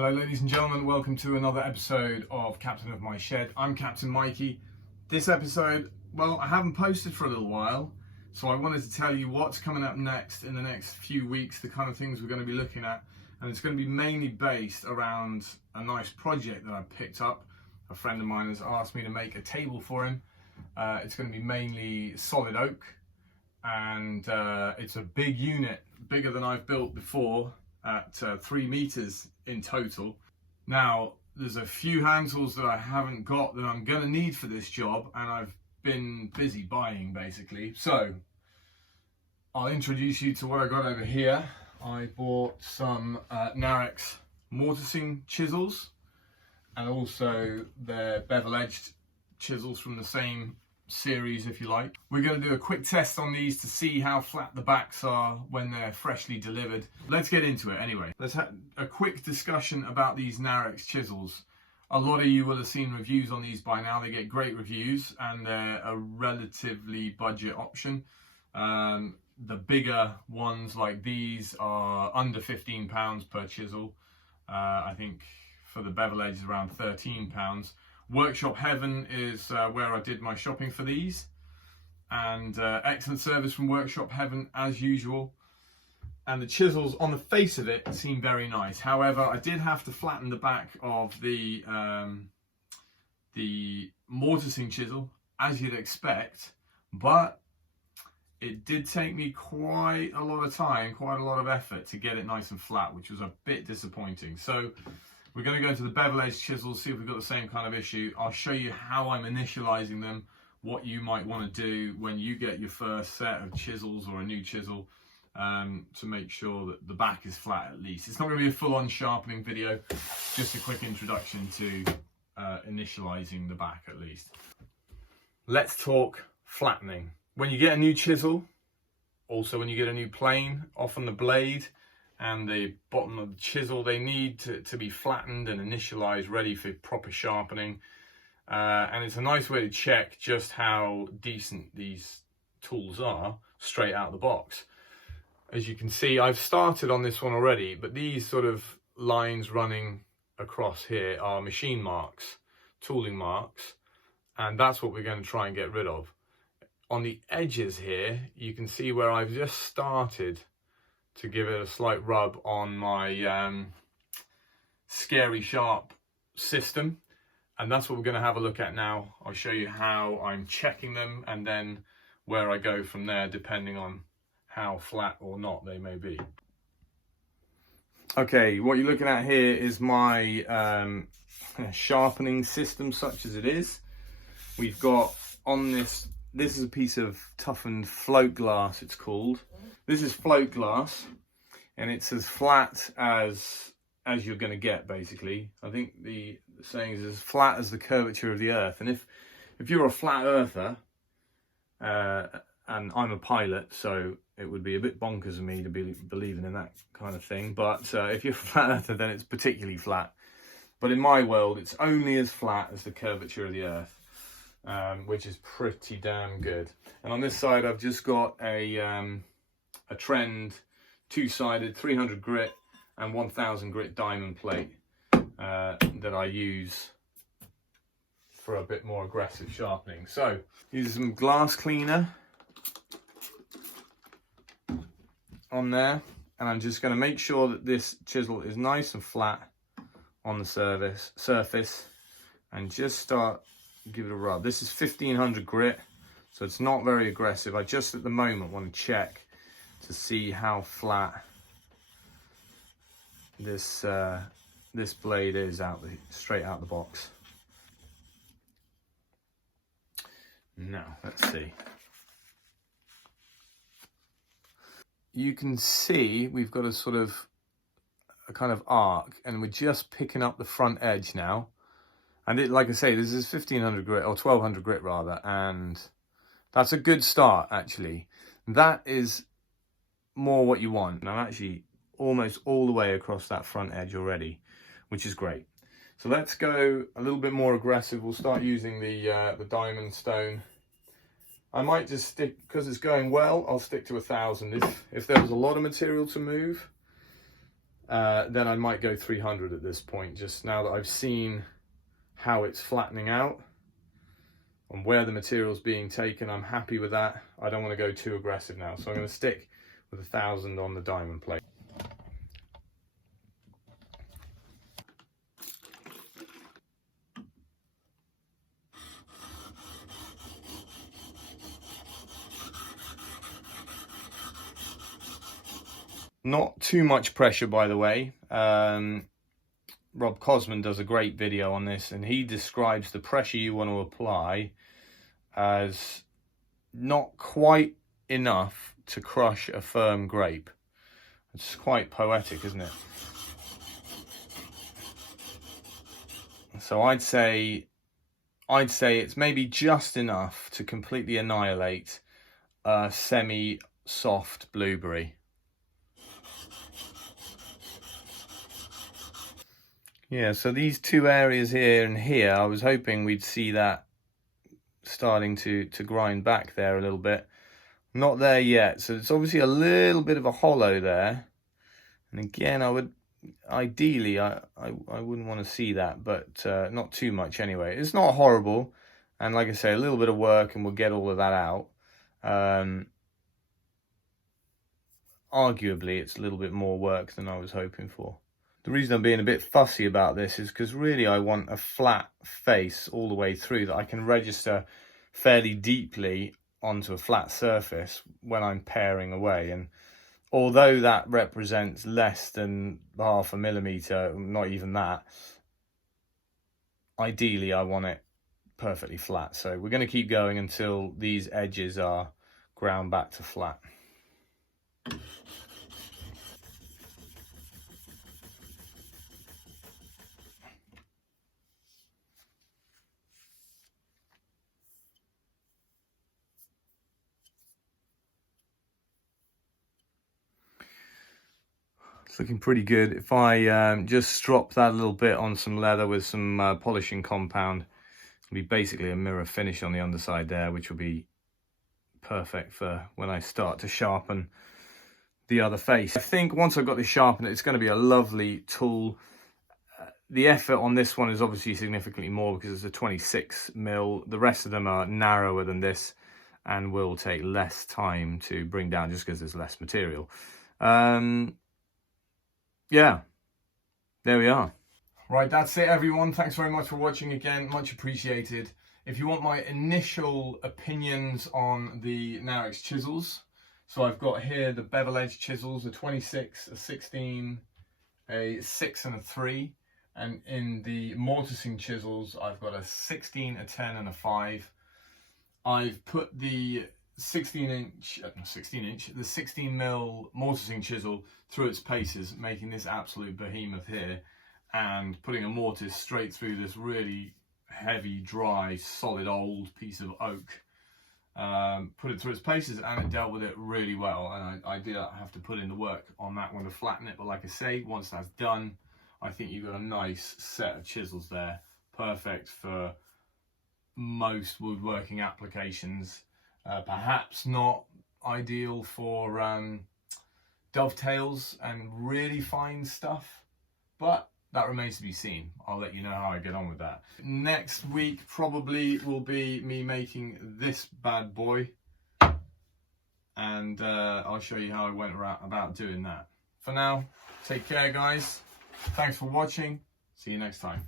Hello ladies and gentlemen, welcome to another episode of Captain of My Shed. I'm Captain Mikey. This episode, well, I haven't posted for a little while, so I wanted to tell you what's coming up next in the next few weeks, the kind of things we're going to be looking at, and it's going to be mainly based around a nice project that I picked up. A friend of mine has asked me to make a table for him. It's going to be mainly solid oak, and it's a big unit, bigger than I've built before, at 3 meters in total. Now there's a few hand tools that I haven't got that I'm going to need for this job, and I've been busy buying basically. So I'll introduce you to what I got over here. I bought some Narex Mortising Chisels, and also their bevel edged chisels from the same series, if you like. We're going to do a quick test on these to see how flat the backs are when they're freshly delivered. Let's get into it anyway. Let's have a quick discussion about these Narex chisels. A lot of you will have seen reviews on these by now. They get great reviews and they're a relatively budget option. The bigger ones like these are under £15 per chisel. I think for the bevel edge is around £13. Workshop Heaven is where I did my shopping for these, and excellent service from Workshop Heaven as usual. And the chisels on the face of it seem very nice. However, I did have to flatten the back of the mortising chisel, as you'd expect, but it did take me quite a lot of time, quite a lot of effort to get it nice and flat, which was a bit disappointing. So we're going to go into the bevel edge chisels, see if we've got the same kind of issue. I'll show you how I'm initializing them, what you might want to do when you get your first set of chisels or a new chisel, to make sure that the back is flat at least. It's not going to be a full-on sharpening video, just a quick introduction to initializing the back at least. Let's talk flattening. When you get a new chisel, also when you get a new plane, often the blade and the bottom of the chisel, they need to be flattened and initialized, ready for proper sharpening. And it's a nice way to check just how decent these tools are straight out of the box. As you can see, I've started on this one already, but these sort of lines running across here are machine marks, tooling marks, and that's what we're going to try and get rid of. On the edges here, you can see where I've just started to give it a slight rub on my Scary Sharp system, and that's what we're going to have a look at now. I'll show you how I'm checking them and then where I go from there, depending on how flat or not they may be. Okay, what you're looking at here is my sharpening system, such as it is. We've got on this is a piece of toughened float glass, it's called. This is float glass, and it's as flat as you're going to get, basically. I think the saying is as flat as the curvature of the earth. And if you're a flat earther, and I'm a pilot, so it would be a bit bonkers of me to be believing in that kind of thing, but if you're a flat earther, then it's particularly flat. But in my world, it's only as flat as the curvature of the earth, which is pretty damn good. And on this side, I've just got a Trend 2-sided 300 grit and 1000 grit diamond plate that I use for a bit more aggressive sharpening. So use some glass cleaner on there, and I'm just going to make sure that this chisel is nice and flat on the surface, and just start give it a rub. This is 1500 grit, so it's not very aggressive. I just at the moment want to check to see how flat this this blade is straight out the box. Now let's see. You can see we've got a kind of arc, and we're just picking up the front edge now. And like I say, this is 1500 grit, or 1200 grit rather, and that's a good start actually. That is more what you want. And I'm actually almost all the way across that front edge already, which is great. So let's go a little bit more aggressive. We'll start using the diamond stone. I might just stick, because it's going well, I'll stick to 1000. If there was a lot of material to move, then I might go 300 at this point, just now that I've seen how it's flattening out and where the material's being taken. I'm happy with that. I don't want to go too aggressive now, so I'm going to stick with 1000 on the diamond plate. Not too much pressure, by the way. Rob Cosman does a great video on this, and he describes the pressure you want to apply as not quite enough to crush a firm grape. It's quite poetic, isn't it? So I'd say it's maybe just enough to completely annihilate a semi-soft blueberry. Yeah, so these two areas here and here, I was hoping we'd see that starting to grind back there a little bit. Not there yet, so it's obviously a little bit of a hollow there. And again, I would ideally, I wouldn't want to see that, but not too much anyway. It's not horrible, and like I say, a little bit of work and we'll get all of that out. Arguably, it's a little bit more work than I was hoping for. The reason I'm being a bit fussy about this is because really I want a flat face all the way through that I can register fairly deeply onto a flat surface when I'm paring away. And although that represents less than 0.5 millimeter, not even that, ideally I want it perfectly flat. So we're going to keep going until these edges are ground back to flat. It's looking pretty good. If I just strop that a little bit on some leather with some polishing compound, it'll be basically a mirror finish on the underside there, which will be perfect for when I start to sharpen the other face. I think once I've got this sharpened, it's going to be a lovely tool. The effort on this one is obviously significantly more because it's a 26 mil. The rest of them are narrower than this and will take less time to bring down just because there's less material. Yeah, there we are. Right, that's it everyone. Thanks very much for watching again, much appreciated. If you want my initial opinions on the Narex chisels, so I've got here the bevel edge chisels, a 26, a 16, a 6 and a 3. And in the mortising chisels, I've got a 16, a 10 and a 5. I've put the 16 mil mortising chisel through its paces, making this absolute behemoth here, and putting a mortise straight through this really heavy, dry, solid old piece of oak. Put it through its paces and it dealt with it really well, and I did have to put in the work on that one to flatten it, but like I say, once that's done, I think you've got a nice set of chisels there, perfect for most woodworking applications. Perhaps not ideal for dovetails and really fine stuff, but that remains to be seen. I'll let you know how I get on with that. Next week probably will be me making this bad boy, and I'll show you how I went about doing that. For now, take care guys, thanks for watching, see you next time.